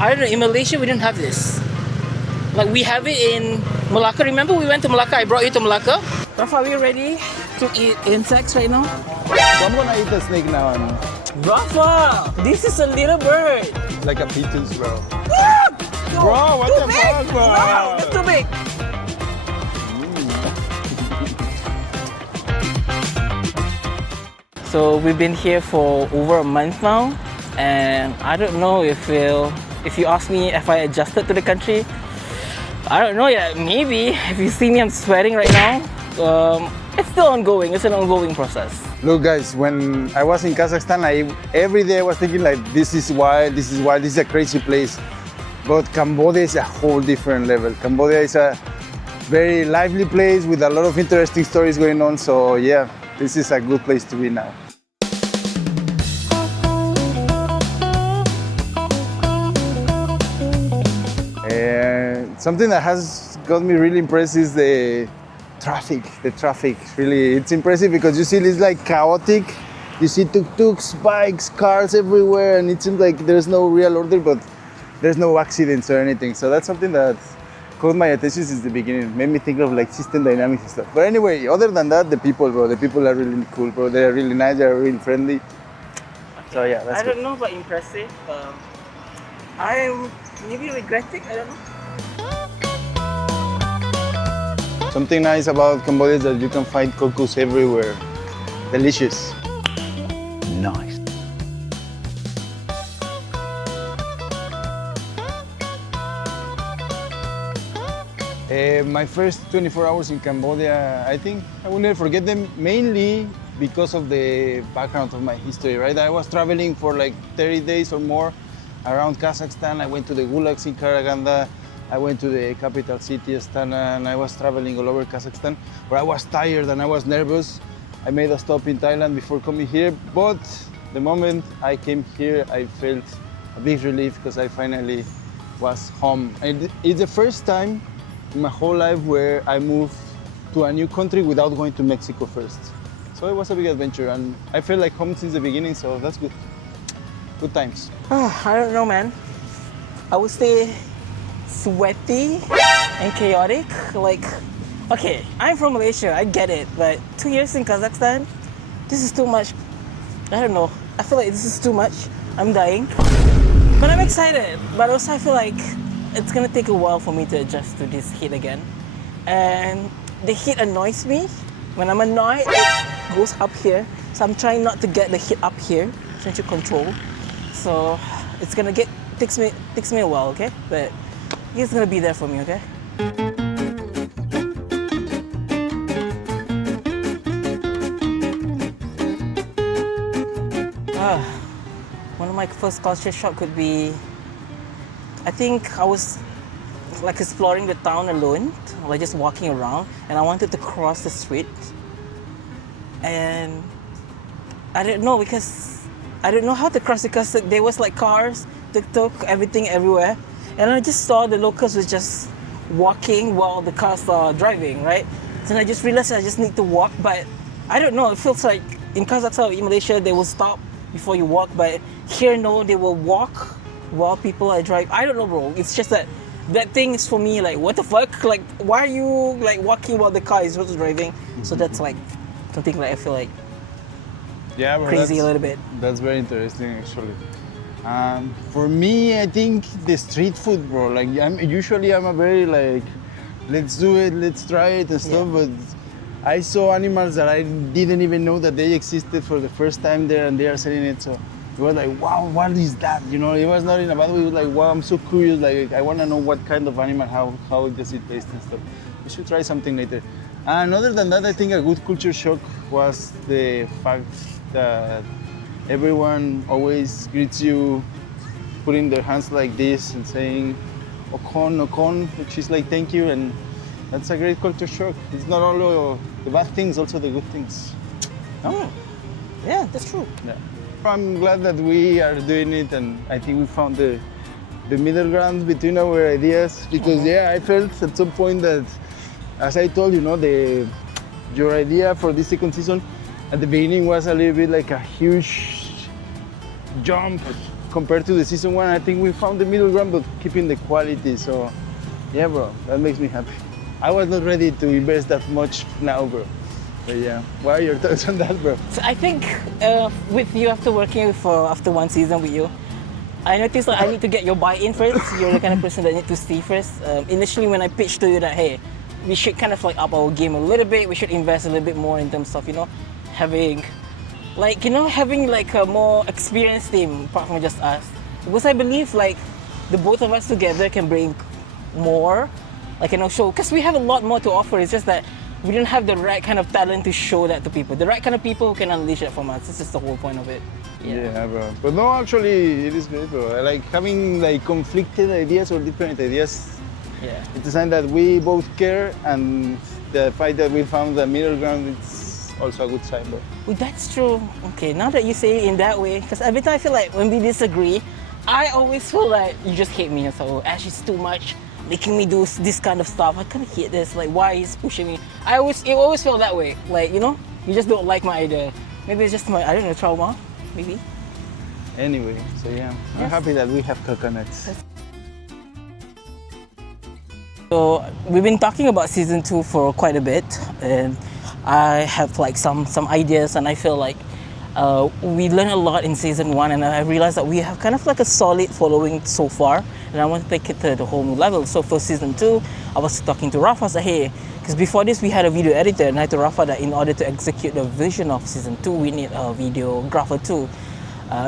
I don't know, in Malaysia we don't have this. Like we have it in Malacca. Remember we went to Malacca? I brought you to Malacca. Rafa, are we ready to eat insects right now? So I'm gonna eat the snake now and Rafa, this is a little bird. like a fetus, bro. No, Bro, what too the big. fuck, bro? No, that's too big. So we've been here for over a month now, and I don't know if you ask me if I adjusted to the country, I don't know yet. Maybe. If you see me, I'm sweating right now. It's still ongoing. It's an ongoing process. Look, guys, when I was in Kazakhstan, every day I was thinking like, this is wild, this is a crazy place. But Cambodia is a whole different level. Cambodia is a very lively place with a lot of interesting stories going on. So yeah, this is a good place to be now. Something that has got me really impressed is the traffic. The traffic, really, it's impressive because you see it's like chaotic. You see tuk-tuks, bikes, cars everywhere, and it seems like there's no real order, but there's no accidents or anything. So that's something that caught my attention since the beginning. Made me think of like system dynamics and stuff. But anyway, other than that, the people, bro, the people are really cool, bro. They're really nice, they're really friendly. So yeah, that's I don't know about impressive. I'm maybe regretting, I don't know. Something nice about Cambodia is that you can find couscous everywhere. Delicious. Nice. My first 24 hours in Cambodia, I think I will never forget them, mainly because of the background of my history, right? I was traveling for like 30 days or more around Kazakhstan. I went to the gulags in Karaganda. I went to the capital city, Astana, and I was traveling all over Kazakhstan, where I was tired and I was nervous. I made a stop in Thailand before coming here, but the moment I came here, I felt a big relief because I finally was home. And it's the first time in my whole life where I moved to a new country without going to Mexico first. So it was a big adventure, and I felt like home since the beginning, so that's good. Good times. I don't know, man. I would say sweaty and chaotic. Like, okay, I'm from Malaysia, I get it, but 2 years in Kazakhstan, this is too much. I don't know. I feel like this is too much. I'm dying. But I'm excited. But also I feel like it's gonna take a while for me to adjust to this heat again. And the heat annoys me. When I'm annoyed, it goes up here. So I'm trying not to get the heat up here, trying to control. So it's gonna takes me a while, okay? But he's gonna be there for me, okay? One of my first culture shock could be, I think I was like exploring the town alone, like just walking around, and I wanted to cross the street. And I didn't know because I didn't know how to cross because there was like cars, tuk-tuk, everything everywhere. And I just saw the locals was just walking while the cars are driving, right? So I just realized I just need to walk, but I don't know, it feels like in Kazakhstan or in Malaysia, they will stop before you walk, but here, no, they will walk while people are driving. I don't know, bro. It's just that thing is for me, like, what the fuck? Like, why are you like walking while the car is also driving? So that's like something that I feel like crazy a little bit. That's very interesting, actually. For me, I think the street food, bro. Like, I'm a very like, let's do it, let's try it and stuff. But I saw animals that I didn't even know that they existed for the first time there, and they are selling it. So it was like, wow, what is that? You know, it was not in a bad way. It was like, wow, I'm so curious. Like, I want to know what kind of animal, how does it taste and stuff. We should try something later. And other than that, I think a good culture shock was the fact that everyone always greets you, putting their hands like this and saying "okon, okon," which is like thank you, and that's a great culture shock. It's not only the bad things, also the good things. Oh, yeah, that's true. Yeah. I'm glad that we are doing it, and I think we found the middle ground between our ideas, because I felt at some point that, as I told you, your idea for this second season at the beginning was a little bit like a huge jump compared to the season 1, I think we found the middle ground, but keeping the quality. So, yeah, bro, that makes me happy. I was not ready to invest that much now, bro. But yeah, what are your thoughts on that, bro? So I think with you after working for after 1 season with you, I noticed like I need to get your buy-in first. You're the kind of person that need to see first. Initially, when I pitched to you that hey, we should kind of like up our game a little bit. We should invest a little bit more in terms of having having like a more experienced team apart from just us. Because I believe like the both of us together can bring more, show. Because we have a lot more to offer. It's just that we don't have the right kind of talent to show that to people. The right kind of people who can unleash that from us. This is the whole point of it. Yeah, bro. But no, actually, it is great, bro. I like having like conflicted ideas or different ideas. Yeah. It's a sign that we both care, and the fact that we found the middle ground, it's also a good sign, bro. Well, that's true. Okay, now that you say it in that way, because every time I feel like when we disagree, I always feel like you just hate me. So Ash is too much, making me do this kind of stuff. I kind of hate this. Like, why he's pushing me? It always felt that way. Like, you just don't like my idea. Maybe it's just my, I don't know, trauma. Maybe. Anyway, so yeah, I'm Yes. happy that we have coconuts. So we've been talking about season 2 for quite a bit, and I have like some ideas, and I feel like we learned a lot in season 1, and I realized that we have kind of like a solid following so far, and I want to take it to the whole new level. So for season 2, I was talking to Rafa, said, hey, because before this we had a video editor, and I told Rafa that in order to execute the vision of season 2, we need a videographer too.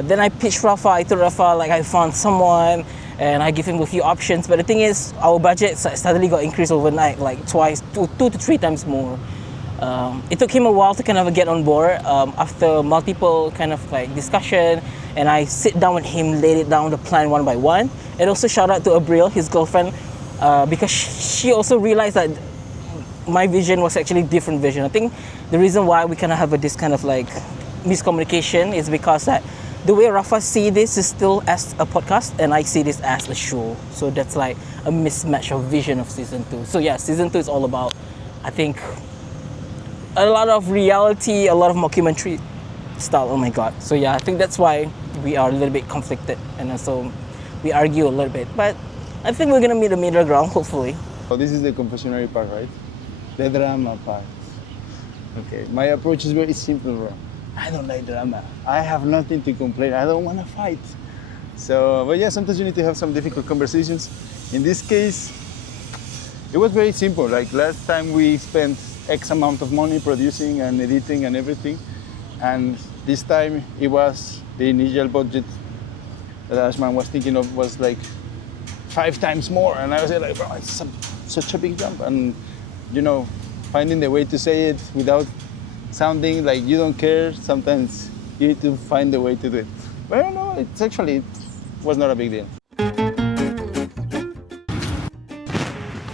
Then I pitched Rafa, I told Rafa like I found someone, and I give him a few options, but the thing is our budget suddenly got increased overnight, like twice, two to three times more. It took him a while to kind of get on board after multiple kind of like discussion, and I sit down with him, laid it down the plan one by one. And also shout out to Abril, his girlfriend, because she also realized that my vision was actually different vision. I think the reason why we kind of have this kind of like miscommunication is because that the way Rafa see this is still as a podcast, and I see this as a show. So that's like a mismatch of vision of season 2. So yeah, season 2 is all about, I think, a lot of reality, a lot of mockumentary style. Oh my god. So yeah, I think that's why we are a little bit conflicted, and also we argue a little bit. But I think we're gonna meet the middle ground, hopefully. So this is the confessionary part, right? The drama part. Okay, my approach is very simple, bro. I don't like drama. I have nothing to complain. I don't want to fight. So, but yeah, sometimes you need to have some difficult conversations. In this case, it was very simple. Like last time we spent X amount of money producing and editing and everything. And this time it was the initial budget that Ashman was thinking of was like 5 times more. And I was like, bro, it's such a big jump. And finding the way to say it without sounding like you don't care, sometimes you need to find the way to do it. But I don't know, it was not a big deal.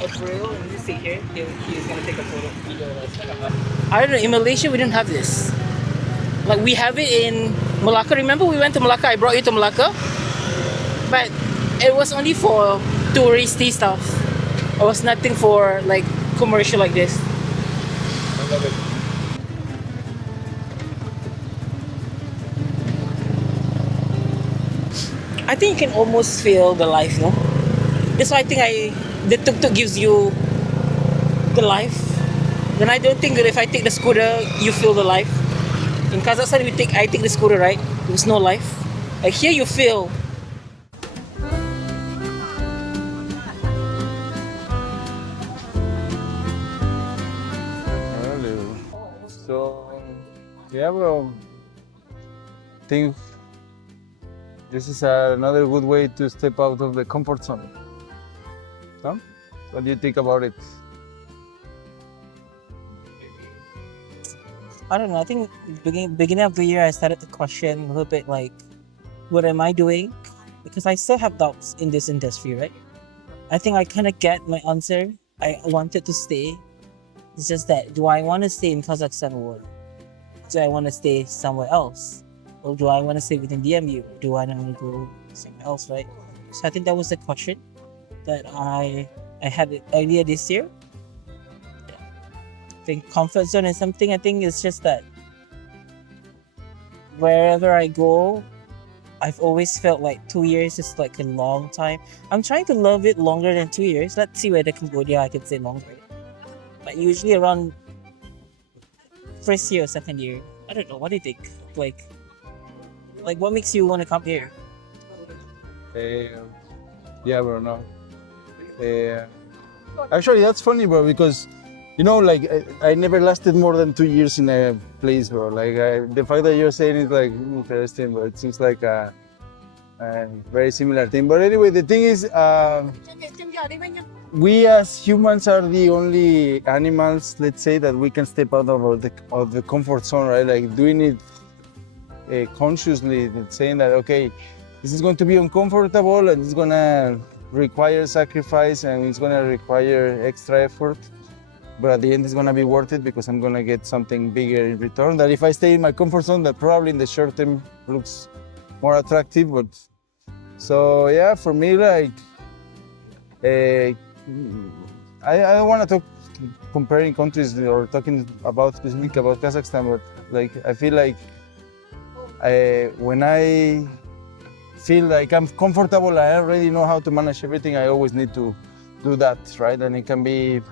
April, and you see here, he's gonna take a photo video. I don't know, in Malaysia we don't have this. Like we have it in Malacca. Remember we went to Malacca, I brought you to Malacca? But it was only for touristy stuff. It was nothing for like commercial like this. I love it. I think you can almost feel the life, no? That's why I think the tuk-tuk gives you the life. Then I don't think that if I take the scooter, you feel the life. In Kazakhstan, I take the scooter, right? There's no life. Like here, you feel. Hello. So, yeah, well, I think this is another good way to step out of the comfort zone. Tom, what do you think about it? I don't know. I think beginning of the year, I started to question a little bit like, what am I doing? Because I still have doubts in this industry, right? I think I kind of get my answer. I wanted to stay. It's just that, do I want to stay in Kazakhstan or do I want to stay somewhere else? Or do I want to stay within DMU? Or do I want to go somewhere else, right? So I think that was the question that I had earlier this year. I think comfort zone is something, I think it's just that wherever I go, I've always felt like 2 years is like a long time. I'm trying to love it longer than 2 years. Let's see whether Cambodia I can say longer. But usually around first year or second year. I don't know. What do you think? Like what makes you want to come here? Yeah, bro. No. Actually, that's funny, bro, because like I never lasted more than 2 years in a place, bro. Like the fact that you're saying is like interesting, but it seems like a very similar thing. But anyway, the thing is, we as humans are the only animals, let's say, that we can step out of the comfort zone, right? Like doing it consciously, saying that okay, this is going to be uncomfortable and it's gonna require sacrifice and it's gonna require extra effort. But at the end, it's gonna be worth it because I'm gonna get something bigger in return. That if I stay in my comfort zone, that probably in the short term looks more attractive. But so yeah, for me, like I don't want to talk comparing countries or talking about specifically about Kazakhstan, but like I feel like when I feel like I'm comfortable, I already know how to manage everything. I always need to do that, right? And it can be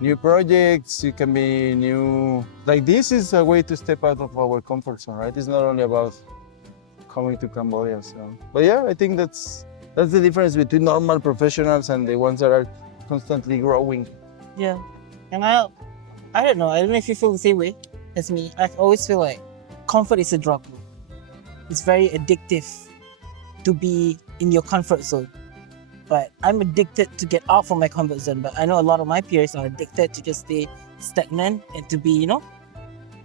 new projects, it can be new. Like this is a way to step out of our comfort zone, right? It's not only about coming to Cambodia. So, but yeah, I think that's the difference between normal professionals and the ones that are constantly growing. Yeah. And I don't know. I don't know if you feel the same way as me. I always feel like comfort is a drug. It's very addictive to be in your comfort zone. But I'm addicted to get out from my comfort zone. But I know a lot of my peers are addicted to just stay stagnant and to be,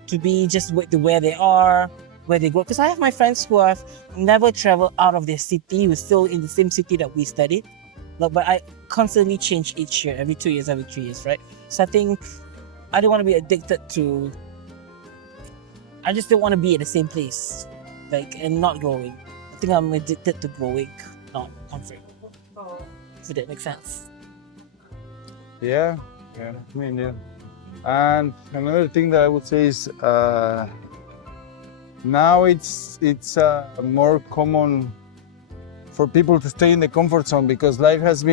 to be just where they are, where they go. Because I have my friends who have never traveled out of their city, who's still in the same city that we studied. But I constantly change each year, every 2 years, every 3 years, right? So I think I don't want to be addicted to. I just don't want to be in the same place, and not growing. I think I'm addicted to growing, not comfort. If that makes sense. Yeah, I mean, yeah. And another thing that I would say is now it's more common for people to stay in the comfort zone because life has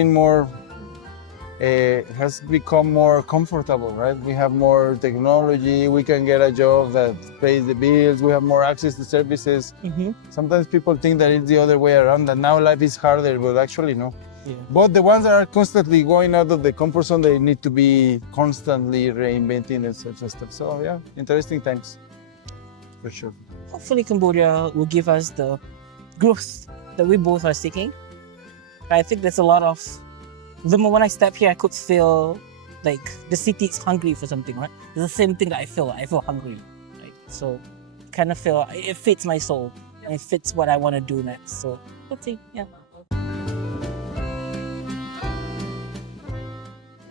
become more comfortable, right? We have more technology, we can get a job that pays the bills, we have more access to services. Mm-hmm. Sometimes people think that it's the other way around, that now life is harder, but actually no. Yeah. But the ones that are constantly going out of the comfort zone, they need to be constantly reinventing themselves and stuff. So yeah, interesting times, for sure. Hopefully Cambodia will give us the growth that we both are seeking. I think there's a lot of... The moment I step here, I could feel like the city is hungry for something, right? It's the same thing that I feel. I feel hungry, right? So kind of feel it fits my soul and it fits what I want to do next. So let's see, yeah.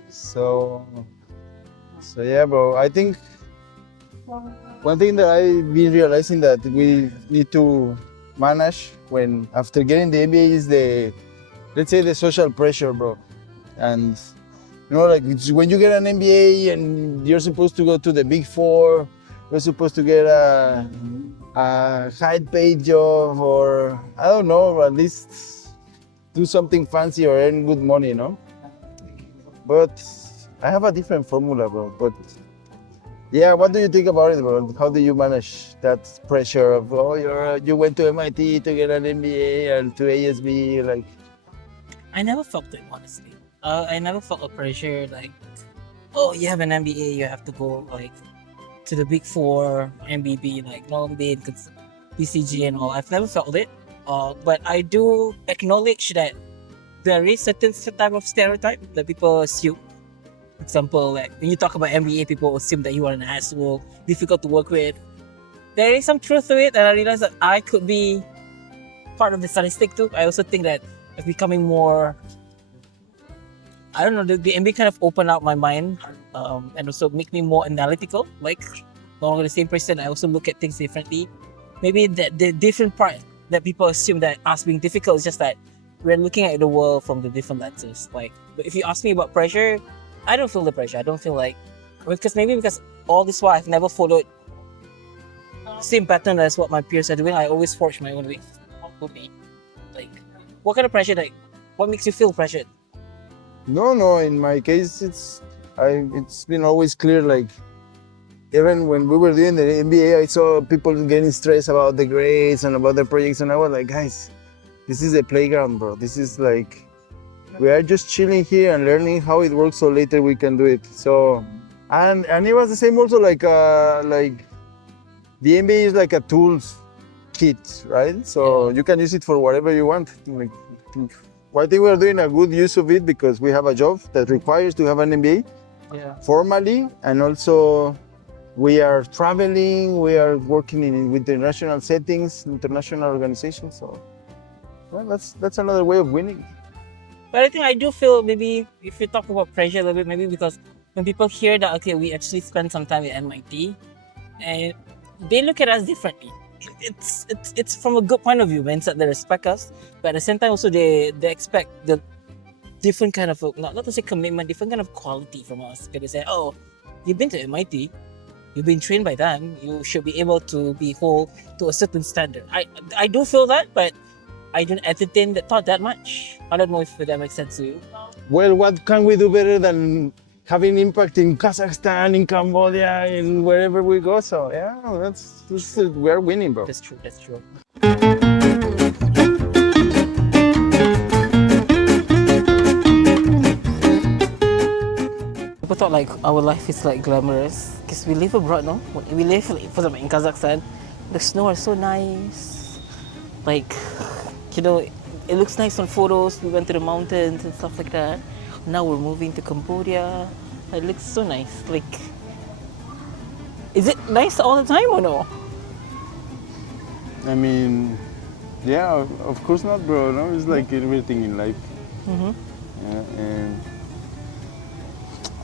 So yeah, bro. I think one thing that I've been realizing that we need to manage when after getting the MBA is let's say the social pressure, bro. And like when you get an MBA and you're supposed to go to the Big Four, you're supposed to get a high-paid job, or I don't know, at least do something fancy or earn good money, But I have a different formula, bro. But yeah, what do you think about it, bro? How do you manage that pressure of you went to MIT to get an MBA and to ASB, like? I never felt it, honestly. I never felt a pressure you have an MBA, you have to go to the Big Four, MBB, MBA, BCG and all. I've never felt it. But I do acknowledge that there is certain type of stereotype that people assume. For example, when you talk about MBA, people assume that you are an asshole, difficult to work with. There is some truth to it, and I realized that I could be part of the statistic too. I also think that it's becoming more, I don't know, the MBA kind of opened up my mind and also make me more analytical. No longer the same person, I also look at things differently. Maybe the different part that people assume that us being difficult is just that we're looking at the world from the different lenses. But if you ask me about pressure, I don't feel the pressure. I don't feel because all this while I've never followed the same pattern as what my peers are doing. I always forge my own way. for me? Like, what kind of pressure? Like, what makes you feel pressured? No. In my case, it's been always clear. Like even when we were doing the MBA, I saw people getting stressed about the grades and about the projects, and I was like, guys, this is a playground, bro. This is like we are just chilling here and learning how it works, so later we can do it. So, and it was the same also. Like the MBA is like a tools kit, right? So you can use it for whatever you want. Like, I think we're doing a good use of it because we have a job that requires to have an MBA formally, and also we are traveling, we are working with international settings, international organizations. So well, that's another way of winning. But I think I do feel maybe if you talk about pressure a little bit, maybe because when people hear that, okay, we actually spent some time at MIT, and they look at us differently. It's from a good point of view, when they respect us, but at the same time also they expect the different kind of, not to say commitment, different kind of quality from us. Because they say, oh, you've been to MIT, you've been trained by them, you should be able to be whole to a certain standard. I do feel that, but I don't entertain that thought that much. I don't know if that makes sense to you. Well, what can we do better than having impact in Kazakhstan, in Cambodia, in wherever we go? So yeah, we're winning, bro. That's true. People thought like our life is like glamorous because we live abroad, no? We live, like, for example, in Kazakhstan. The snow is so nice. Like, you know, it looks nice on photos. We went to the mountains and stuff like that. Now we're moving to Cambodia. It looks so nice. Like, is it nice all the time or no? I mean, yeah, of course not, bro. No, it's like everything in life. Yeah, and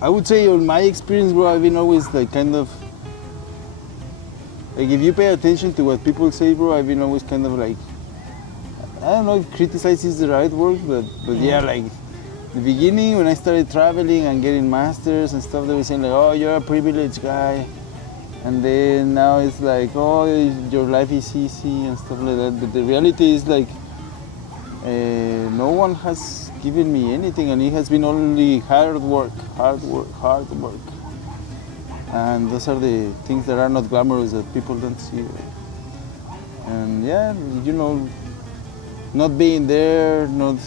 I would say, on my experience, bro, I've been always like kind of like, if you pay attention to what people say, bro, I've been always kind of like, I don't know if criticize is the right word, but yeah, like the beginning when I started traveling and getting masters and stuff, they were saying like, oh, you're a privileged guy. And then now it's like, oh, your life is easy and stuff like that. But the reality is like, no one has given me anything, and it has been only hard work. And those are the things that are not glamorous that people don't see. And yeah, you know, not being there, not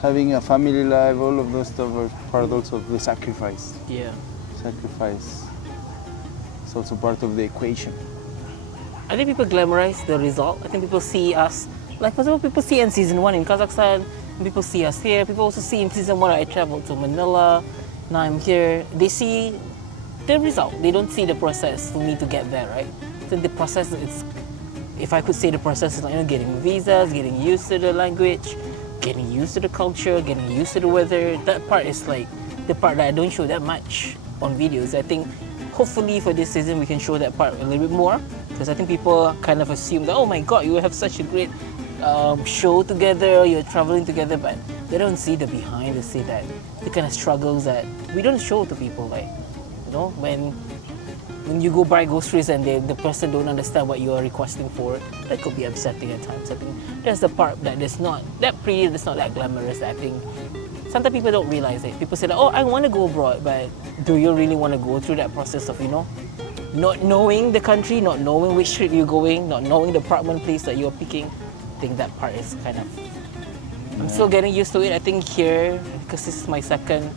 having a family life, all of those stuff are part also of the sacrifice. Yeah. Sacrifice. It's also part of the equation. I think people glamorize the result. I think people see us, like for example, people see in season 1 in Kazakhstan, people see us here. People also see in season 1 I traveled to Manila, now I'm here. They see the result. They don't see the process for me to get there, right? So the process is, if I could say the process is like, you know, getting visas, getting used to the language, getting used to the culture, getting used to the weather. That part is like the part that I don't show that much on videos. I think hopefully for this season we can show that part a little bit more, because I think people kind of assume that, oh my god, you have such a great show together, you're traveling together, but they don't see the behind, they see that the kind of struggles that we don't show to people. Like, you know, when you go buy groceries and the person don't understand what you are requesting for, that could be upsetting at times. I think that's the part that is not that pretty, that's not that glamorous. I think sometimes people don't realize it. People say that, oh, I want to go abroad, but do you really want to go through that process of, you know, not knowing the country, not knowing which street you're going, not knowing the apartment place that you're picking? I think that part is kind of, I'm still getting used to it. I think here, because this is my second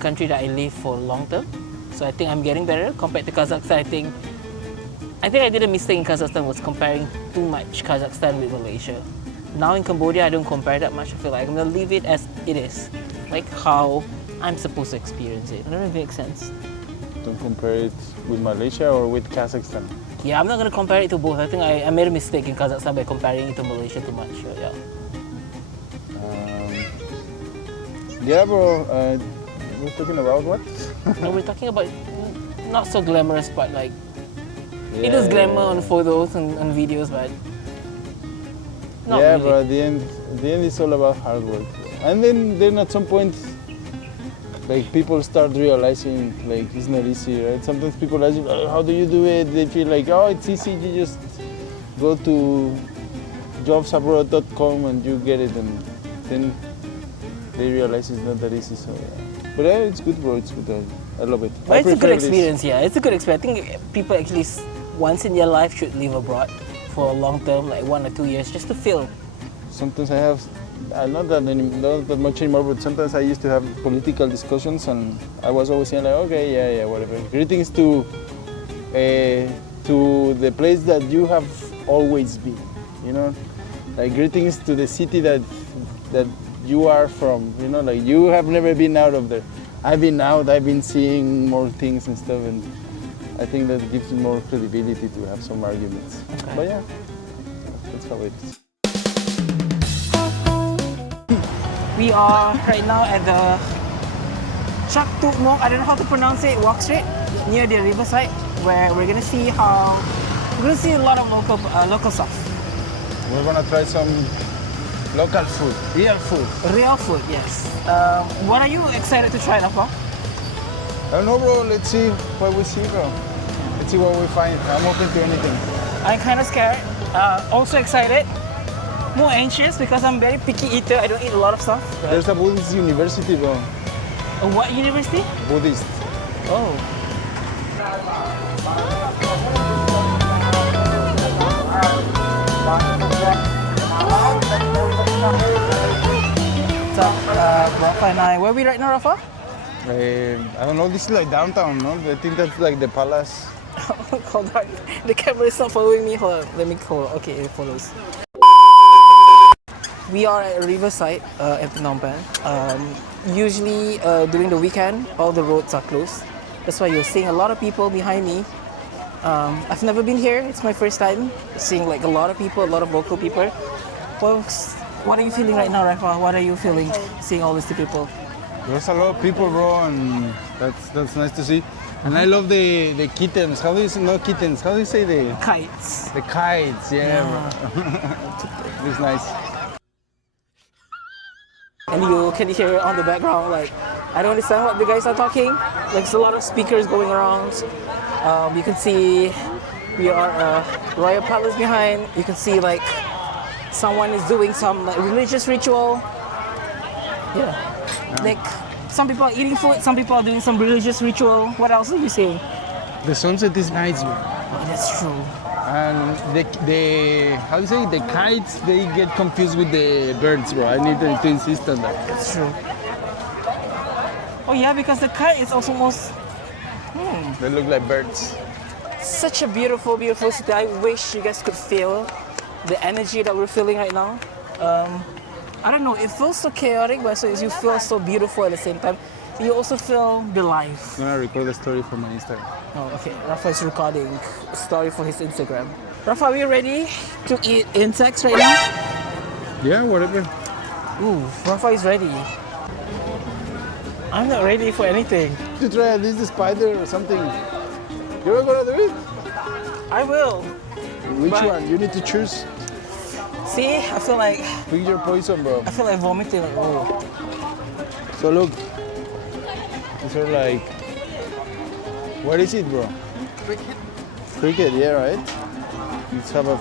country that I live for long term, so I think I'm getting better compared to Kazakhstan. I think I did a mistake in Kazakhstan, was comparing too much Kazakhstan with Malaysia. Now in Cambodia, I don't compare that much. I feel like I'm gonna leave it as it is, like how I'm supposed to experience it. I don't know if it makes sense. Don't compare it with Malaysia or with Kazakhstan. Yeah, I'm not gonna compare it to both. I think I made a mistake in Kazakhstan by comparing it to Malaysia too much. So, yeah. Yeah, bro. We're talking about what? No, we're talking about not so glamorous, but like it is glamour on photos and videos, but not yeah, really. but at the end it's all about hard work. And then at some point, like, people start realizing like it's not easy, right? Sometimes people ask you, how do you do it? They feel like, oh, it's easy. You just go to jobsabroad.com and you get it, and then they realize it's not that easy. So, yeah. But yeah, it's good, bro. It's good. I love it. But I it's a good prefer this. experience, yeah. It's a good experience. I think people actually once in their life should live abroad for a long term, like 1 or 2 years, just to feel. Sometimes I have, not that much anymore, but sometimes I used to have political discussions, and I was always saying like, okay, yeah, whatever. Greetings to the place that you have always been, you know, like greetings to the city that you are from, you know, like you have never been out of there. I've been out, I've been seeing more things and stuff, and I think that gives more credibility to have some arguments. Okay. But yeah, that's how it is. We are right now at the Chak Tuk Mok, I don't know how to pronounce it, walk street, near the riverside, where we're gonna see a lot of local stuff. We're gonna try some local food, real food. Real food, yes. What are you excited to try, Rafa? I don't know, bro. Let's see what we see, bro. Let's see what we find. I'm open to anything. I'm kind of scared. Also excited. More anxious because I'm very picky eater. I don't eat a lot of stuff. There's a Buddhist university, bro. What university? Buddhist. Oh. So, Rafa and I, where are we right now, Rafa? I don't know. This is like downtown, no? I think that's like the palace. Hold on. The camera is not following me. Hold on. Let me call. Okay, it follows. We are at Riverside in Phnom Penh. Usually during the weekend, all the roads are closed. That's why you're seeing a lot of people behind me. I've never been here. It's my first time seeing like a lot of people, a lot of local people. Well, what are you feeling right now, Rafa? What are you feeling seeing all these people? There's a lot of people, bro, and that's nice to see. And I love the kittens. How do you say, not kittens, how do you say the Kites. the kites? Yeah, bro. It's nice. And you can hear on the background, like, I don't understand what the guys are talking. Like, there's a lot of speakers going around. You can see we are Royal Palace behind. You can see like someone is doing some like religious ritual. Yeah. Like some people are eating food, some people are doing some religious ritual. What else are you seeing? The sunset is nice, bro. Oh, that's true. And the how do you say, the kites, they get confused with the birds, bro. I need to insist on that. That's true. Oh yeah, because the kite is also almost They look like birds. such a beautiful, beautiful city. I wish you guys could feel the energy that we're feeling right now. I don't know, it feels so chaotic, but you feel so beautiful at the same time. You also feel the life. I'm gonna record a story for my Instagram. Oh, okay. Rafa is recording a story for his Instagram. Rafa, are we ready to eat insects right now? Yeah, whatever. Ooh, Rafa is ready. I'm not ready for anything. To try at least the spider or something. You're gonna do it? I will. Which But- one? You need to choose. See, I feel like Poison, bro. vomiting. Like, oh. So look, these are like, what is it, bro? Cricket, yeah, right? Let's have a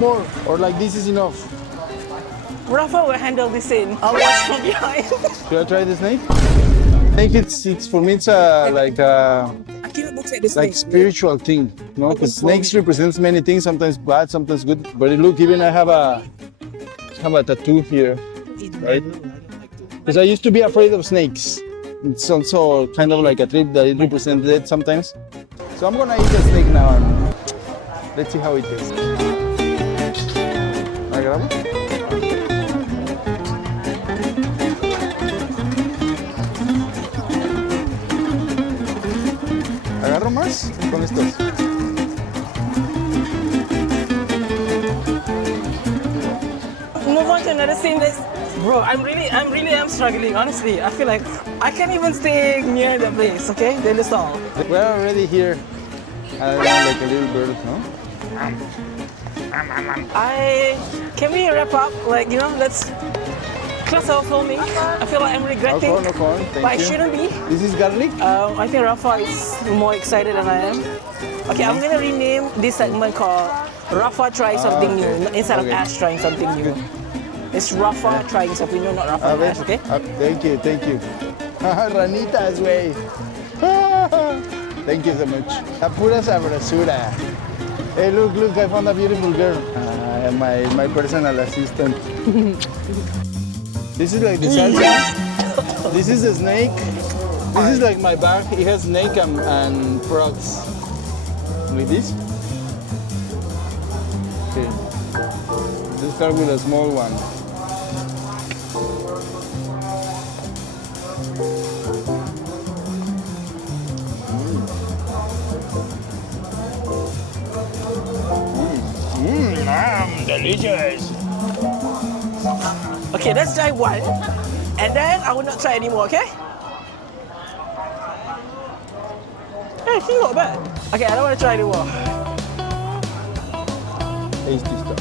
more, or like this is enough. Rafa will handle this in. I'll watch from behind. Should I try the snake? I think it's for me it's like I cannot look at this like spiritual thing, no? Because snakes represents many things, sometimes bad, sometimes good. But look, even I have a tattoo here, right? Because I used to be afraid of snakes. It's also kind of like a trip that it represents death sometimes. So I'm gonna eat the snake now and let's see how it tastes. ¿Me grabo? ¿Agarro más con estos? Move on to another scene. Bro, I'm really struggling. Honestly, I feel like I can't even stay near the place. Okay, then it's all. We're already here. I don't know, like a little bird, no? Can we wrap up? Like, you know, let's close our filming. I feel like I'm regretting, No corn, thank but I you. shouldn't be. This is garlic? I think Rafa is more excited than I am. Okay, I'm gonna rename this segment called Rafa trying something okay. new instead of Okay. Ash trying something new. It's Rafa trying something new, not Rafa and Ash, okay? Thank you, thank you. Ranitas, way. Thank you so much. La pura sabrosura. Hey, look, I found a beautiful girl. My personal assistant. This is like the salsa. This is a snake. This is like my bag. It has snake and frogs. Like this. Okay. Let's start with a small one. Delicious. Okay, let's try one. And then I will not try anymore, okay? Hey, it's not bad. Okay, I don't want to try anymore. Tasty stuff.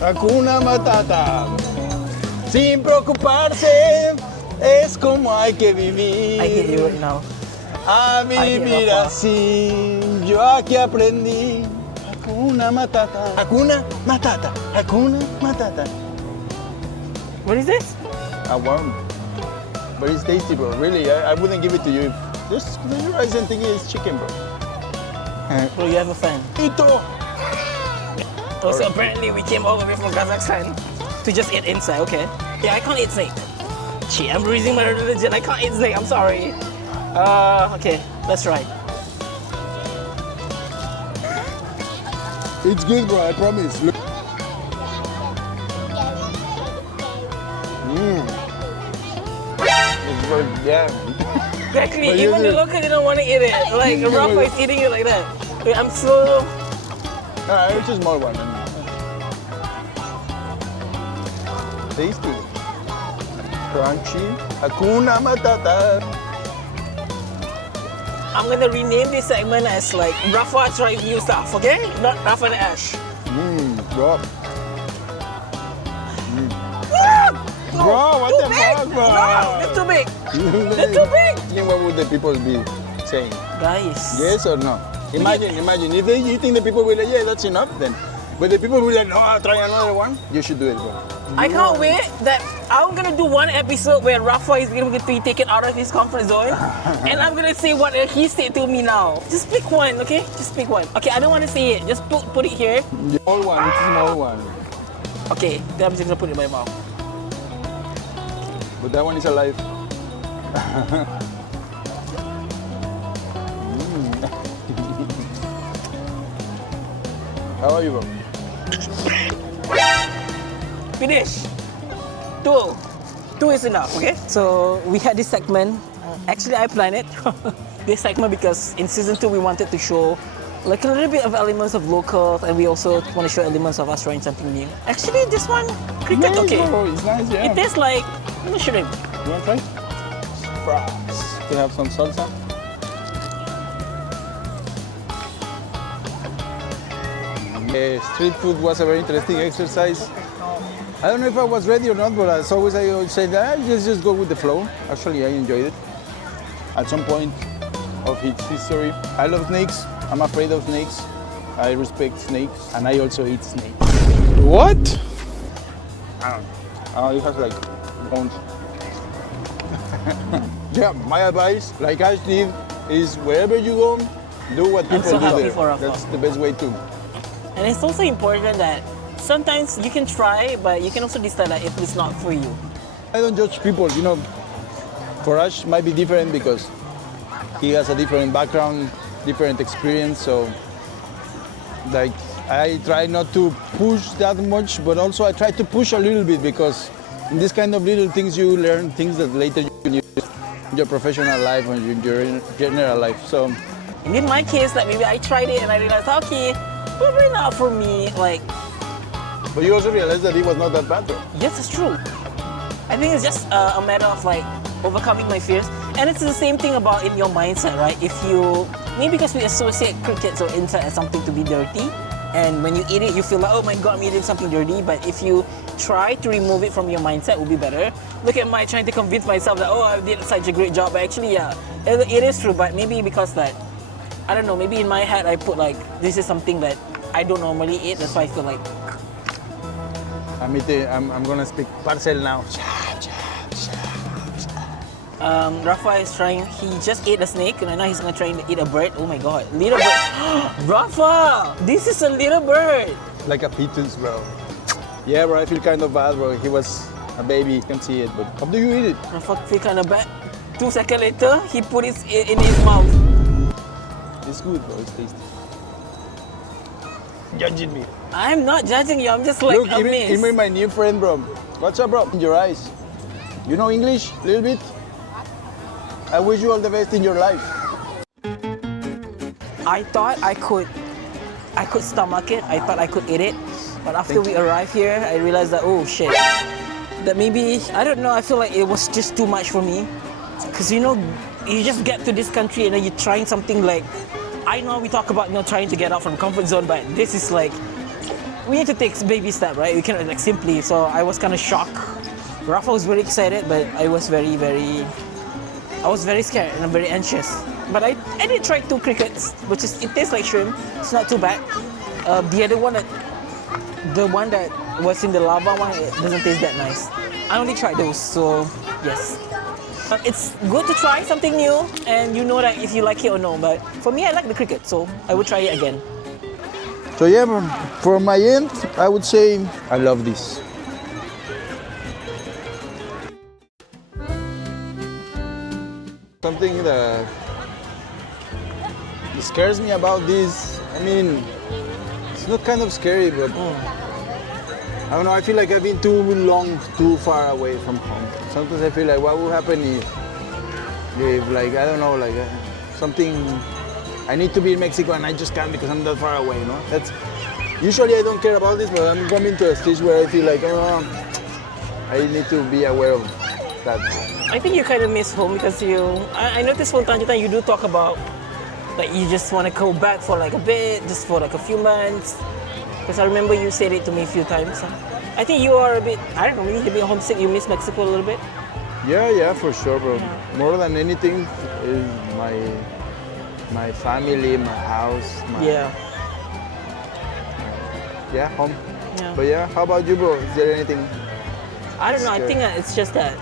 Hakuna Matata. Sin preocuparse, es como hay que vivir. I hate you right now. A vivir Rafa. así, yo aquí aprendí. Hakuna Matata. Hakuna Matata. Hakuna Matata. What is this? A worm. But it's tasty, bro. Really, I wouldn't give it to you. Just close your eyes and think it's chicken, bro. Bro, you have a fan. Ito. Also, apparently we came all the way from Kazakhstan to just eat inside, okay? Yeah, I can't eat snake. Gee, I'm losing my religion. I can't eat snake. I'm sorry. Okay, let's try. It's good, bro. I promise. Look. It's good, yeah. Exactly. But you Even the do. local didn't want to eat it. Like Rafa is eating it like that. Wait, I'm so. It's a small one. Tasty. Crunchy. Hakuna Matata. I'm gonna rename this segment as like Rafa tries new stuff, okay? Not Rafa and Ash. Bro. No, Bro, what too the big. fuck, bro? No, it's too big. It's too big. What would the people be saying? Guys. Yes or no? Imagine. If you think the people will like, yeah, that's enough, then. But the people will like, no, I'll try another one. You should do it, bro. I can't wait that I'm gonna do one episode where Rafa is going to be taken out of his comfort zone and I'm gonna say what he said to me now. Just pick one, okay? Just pick one. Okay, I don't want to say it. Just put it here. Small one, it's a small one. Okay, then I'm just gonna put it in my mouth. But that one is alive. How are you, bro? Finish. Two is enough, okay? So we had this segment. Actually, I planned it. This segment because in season 2 we wanted to show like a little bit of elements of local, and we also want to show elements of us trying something new. Actually, this one, cricket, Nice, okay. bro. It's nice, yeah. It tastes like, let me show them. You want to try? Fries. To have some salsa. Street food was a very interesting exercise. I don't know if I was ready or not, but as always I always say that just go with the flow. Actually, I enjoyed it. At some point of its history, I love snakes. I'm afraid of snakes. I respect snakes, and I also eat snakes. What? It has like bones. Yeah, my advice, like I did, is wherever you go, do what people so do happy there. for Rafa. That's the best way to. And it's also important that sometimes you can try, but you can also decide that if it's not for you. I don't judge people, you know. For Ash might be different because he has a different background, different experience, so like I try not to push that much, but also I try to push a little bit because in this kind of little things you learn things that later you can use in your professional life and your general life. So And in my case, like maybe I tried it and I realized, okay, probably not for me. Like, but you also realize that it was not that bad though. yes, it's true. I think it's just a matter of like overcoming my fears. And it's the same thing about in your mindset, right? If you, maybe because we associate crickets or insect as something to be dirty, and when you eat it, you feel like, oh my God, I'm eating something dirty. But if you try to remove it from your mindset, it will be better. Look at my trying to convince myself that, oh, I did such a great job. But actually, yeah, it is true. But maybe because that I don't know, maybe in my head I put like, this is something that I don't normally eat, that's why I feel like, I'm gonna speak parcel now. Rafa is trying, he just ate a snake and now he's gonna try to eat a bird. Oh my god, little bird. Rafa, this is a little bird. Like a pigeons, bro. Yeah, bro, I feel kind of bad, bro. He was a baby, you can see it, but how do you eat it? Rafa feel kind of bad. 2 seconds later, he put it in his mouth. It's good, bro, it's tasty. Judging me. I'm not judging you, I'm just like Look, amazed. even my new friend, bro. What's up, bro? In your eyes. You know English? A little bit? I wish you all the best in your life. I thought I could stomach it. I thought I could eat it. But after we arrived here, I realized that, oh shit, that maybe, I don't know, I feel like it was just too much for me. Because you know, you just get to this country and then you're trying something like, I know we talk about, you know, trying to get out from comfort zone, but this is like, we need to take baby step, right? We cannot like simply, so I was kind of shocked. Rafa was very excited, but I was very scared and I'm very anxious. But I did try 2 crickets, which is, it tastes like shrimp. It's not too bad. The other one the one that was in the lava one, it doesn't taste that nice. I only tried those, so yes. It's good to try something new, and you know that if you like it or no. But for me, I like the cricket, so I would try it again. So yeah, for my end, I would say I love this. Something that scares me about this, I mean, it's not kind of scary, but I don't know, I feel like I've been too long, too far away from home. Sometimes I feel like what would happen if like, I don't know, like something, I need to be in Mexico and I just can't because I'm that far away, you know? That's, usually I don't care about this, but I'm coming to a stage where I feel like, I need to be aware of that. I think you kind of miss home because I noticed from time to time you do talk about like you just want to go back for like a bit, just for like a few months. Because I remember you said it to me a few times. I think you are a bit, I don't know, maybe a bit homesick, you miss Mexico a little bit? Yeah, for sure, bro. Yeah. More than anything is my family, my house, home. Yeah. But yeah, how about you, bro? Is there anything? I don't know, I think it's just that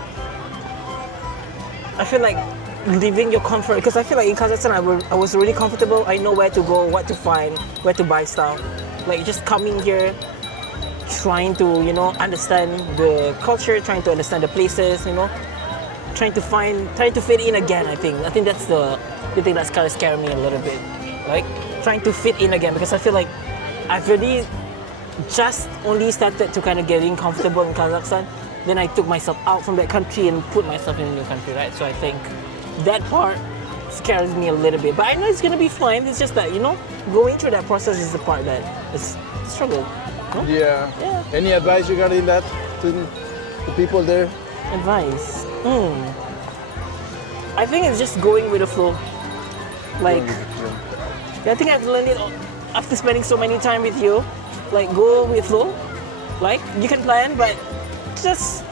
I feel like leaving your comfort, because I feel like in Kazakhstan I was really comfortable. I know where to go, what to find, where to buy stuff. Like just coming here, trying to, understand the culture, trying to understand the places, trying to fit in again, I think that's the thing that's kind of scaring me a little bit. Like trying to fit in again, because I feel like I've really just only started to kind of getting comfortable in Kazakhstan. Then I took myself out from that country and put myself in a new country, right? So I think that part scares me a little bit. But I know it's gonna be fine. It's just that, going through that process is the part that is struggle. No? Yeah. Yeah. Any advice regarding that to the people there? Advice. I think it's just going with the flow. Like, I think I've learned it after spending so many time with you. Like, go with flow. Like, you can plan, but just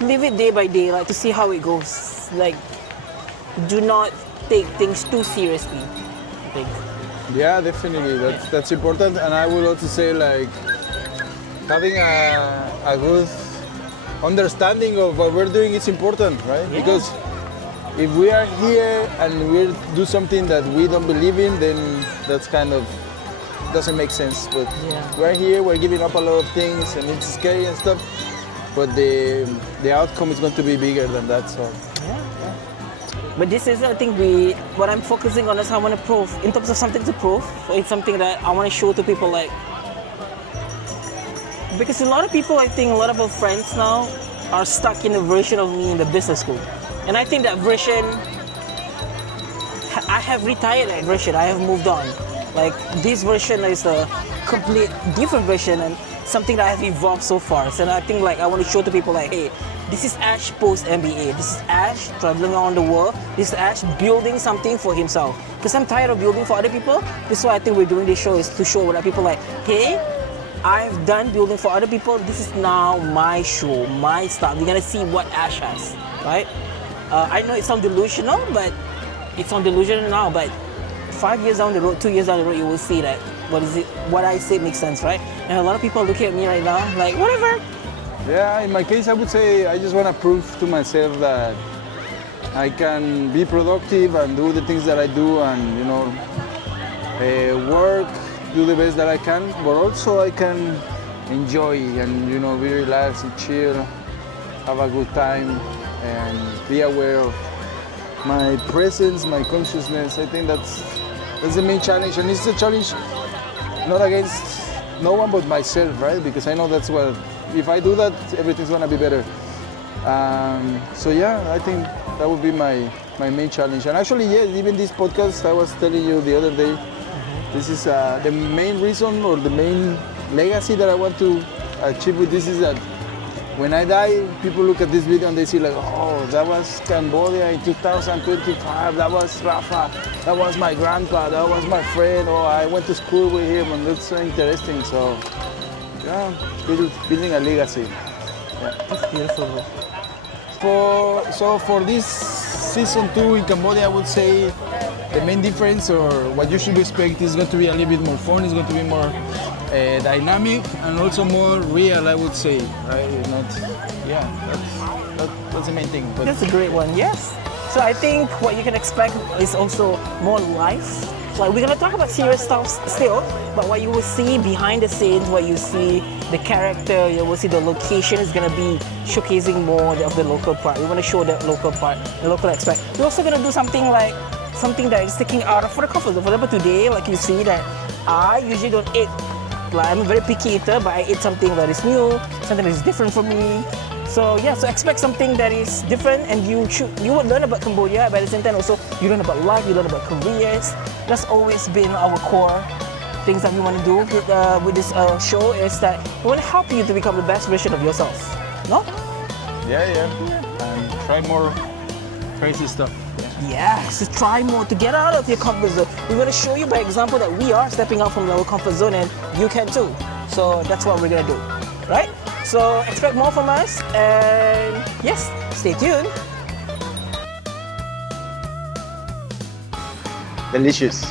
live it day by day, like to see how it goes. Like, do not take things too seriously, I think. Yeah, definitely. That's important. And I would also say like having a good understanding of what we're doing is important, right? Yeah. Because if we are here and we do something that we don't believe in, then that's kind of doesn't make sense. But we're here, we're giving up a lot of things, and it's scary and stuff. But the outcome is going to be bigger than that. So. Yeah. But this is, I think, what I'm focusing on is I want to prove, in terms of something to prove, it's something that I want to show to people, like, because a lot of people, I think a lot of our friends now are stuck in a version of me in the business school. And I think that version, I have retired that version, I have moved on. Like, this version is a complete different version and something that I have evolved so far. So I think like I want to show to people like, hey, this is Ash post MBA. This is Ash traveling around the world. This is Ash building something for himself. Because I'm tired of building for other people. This is why I think we're doing this show, is to show that people like, hey, I've done building for other people. This is now my show, my stuff. You're gonna see what Ash has, right? I know it sounds delusional, but it's on delusional now. But 5 years down the road, 2 years down the road, you will see that what I say makes sense, right? And a lot of people are looking at me right now like, whatever. Yeah, in my case, I would say I just want to prove to myself that I can be productive and do the things that I do, and work, do the best that I can, but also I can enjoy and be relaxed and chill, have a good time, and be aware of my presence, my consciousness. I think that's the main challenge, and it's a challenge not against no one but myself, right? Because I know that's what, if I do that, everything's gonna be better. So yeah, I think that would be my main challenge. And actually, yeah, even this podcast I was telling you the other day, this is the main reason or the main legacy that I want to achieve with this is that when I die, people look at this video and they see like, oh, that was Cambodia in 2025, that was Rafa, that was my grandpa, that was my friend, or I went to school with him, and that's so interesting. So yeah, building a legacy. Yeah. That's beautiful. For this season 2 in Cambodia, I would say the main difference or what you should expect is going to be a little bit more fun, it's going to be more dynamic and also more real, I would say, right? That's the main thing. But That's a great one, yes. So I think what you can expect is also more life. Like, we're gonna talk about serious stuff still, but what you will see behind the scenes, what you see, the character, you will see the location is gonna be showcasing more of the local part. We wanna show the local part, the local aspect. We're also gonna do something that is sticking out of for the comfort zone. For example, today, like you see that I usually don't eat. Like, I'm a very picky eater, but I eat something that is new, something that is different from me. So yeah, so expect something that is different, and you would learn about Cambodia, but at the same time also you learn about life, you learn about careers. That's always been our core things that we want to do with this show, is that we want to help you to become the best version of yourself. No? yeah, and try more crazy stuff. Yeah, so try more to get out of your comfort zone. We want to show you by example that we are stepping out from our comfort zone, and you can too. So that's what we're gonna do, right? So expect more from us, and yes, stay tuned. Delicious.